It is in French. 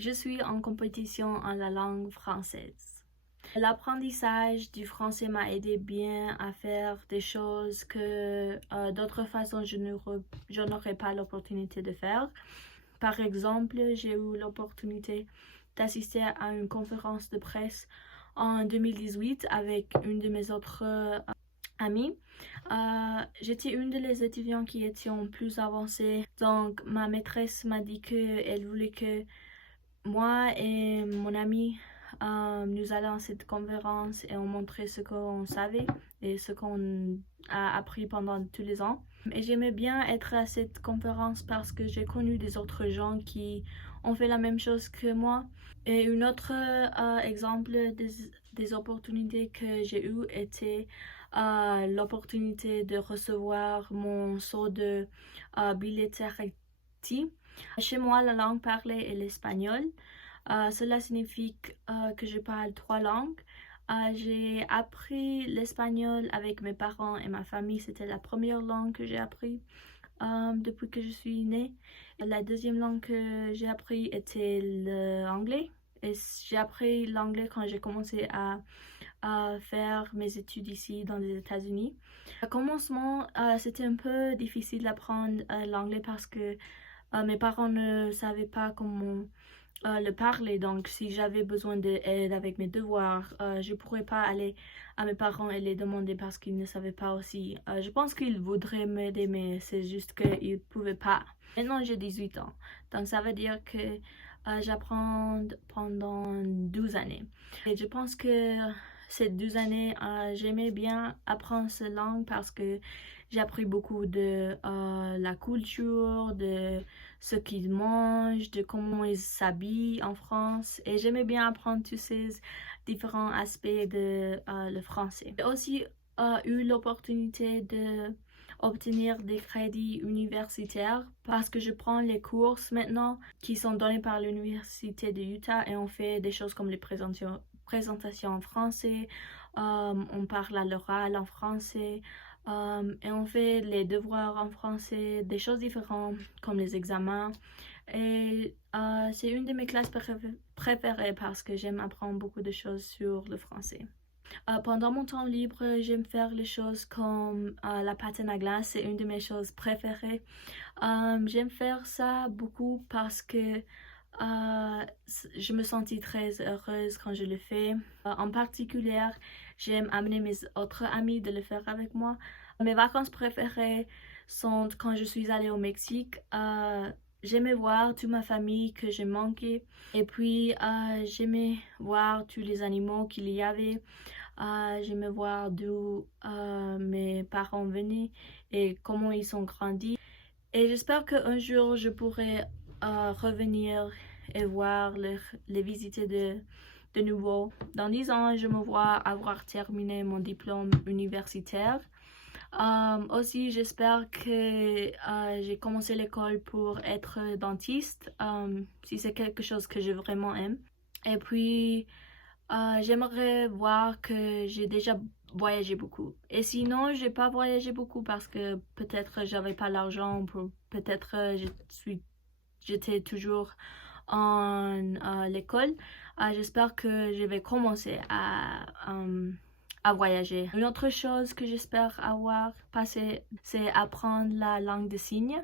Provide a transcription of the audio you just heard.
Je suis en compétition en la langue française. L'apprentissage du français m'a aidé bien à faire des choses que d'autres façons je n'aurais pas l'opportunité de faire. Par exemple, j'ai eu l'opportunité d'assister à une conférence de presse en 2018 avec une de mes autres amies. J'étais une des étudiants qui étions plus avancés, donc ma maîtresse m'a dit qu'elle voulait que moi et mon ami, nous allons à cette conférence et on montrait ce qu'on savait et ce qu'on a appris pendant tous les ans. Et j'aimais bien être à cette conférence parce que j'ai connu des autres gens qui ont fait la même chose que moi. Et un autre exemple des opportunités que j'ai eues était l'opportunité de recevoir mon sort de bilatéralité. Chez moi, la langue parlée est l'espagnol. Cela signifie que je parle 3 langues. J'ai appris l'espagnol avec mes parents et ma famille. C'était la première langue que j'ai appris depuis que je suis née. La deuxième langue que j'ai appris était l'anglais. Et j'ai appris l'anglais quand j'ai commencé à faire mes études ici dans les États-Unis. Au commencement, c'était un peu difficile d'apprendre l'anglais parce que mes parents ne savaient pas comment le parler. Donc, si j'avais besoin d'aide avec mes devoirs, je ne pourrais pas aller à mes parents et les demander parce qu'ils ne savaient pas aussi. Je pense qu'ils voudraient m'aider, mais c'est juste qu'ils ne pouvaient pas. Maintenant, j'ai 18 ans. Donc, ça veut dire que j'apprends pendant 12 années. Et je pense que ces 12 années, j'aimais bien apprendre cette langue parce que j'ai appris beaucoup de la culture, de ce qu'ils mangent, de comment ils s'habillent en France. Et j'aimais bien apprendre tous ces différents aspects de le français. J'ai aussi eu l'opportunité de obtenir des crédits universitaires parce que je prends les courses maintenant qui sont donnés par l'université de Utah et on fait des choses comme les présentations en français, on parle à l'oral en français. Et on fait les devoirs en français, des choses différentes comme les examens. Et c'est une de mes classes préférées parce que j'aime apprendre beaucoup de choses sur le français. Pendant mon temps libre, j'aime faire les choses comme la patine à glace, c'est une de mes choses préférées. J'aime faire ça beaucoup parce que je me sentis très heureuse quand je le fais. En particulier, j'aime amener mes autres amis de le faire avec moi. Mes vacances préférées sont quand je suis allée au Mexique. J'aimais voir toute ma famille que j'ai manqué. Et puis, j'aimais voir tous les animaux qu'il y avait. J'aimais voir d'où mes parents venaient et comment ils sont grandis. Et j'espère qu'un jour, je pourrai revenir et voir les visiter de nouveau. Dans 10 ans, je me vois avoir terminé mon diplôme universitaire. Aussi, j'espère que j'ai commencé l'école pour être dentiste, si c'est quelque chose que je vraiment aime. Et puis, j'aimerais voir que j'ai déjà voyagé beaucoup. Et sinon, j'ai pas voyagé beaucoup parce que peut-être j'avais pas l'argent, peut-être j'étais toujours en l'école. J'espère que je vais commencer à voyager. Une autre chose que j'espère avoir passé, c'est apprendre la langue des signes.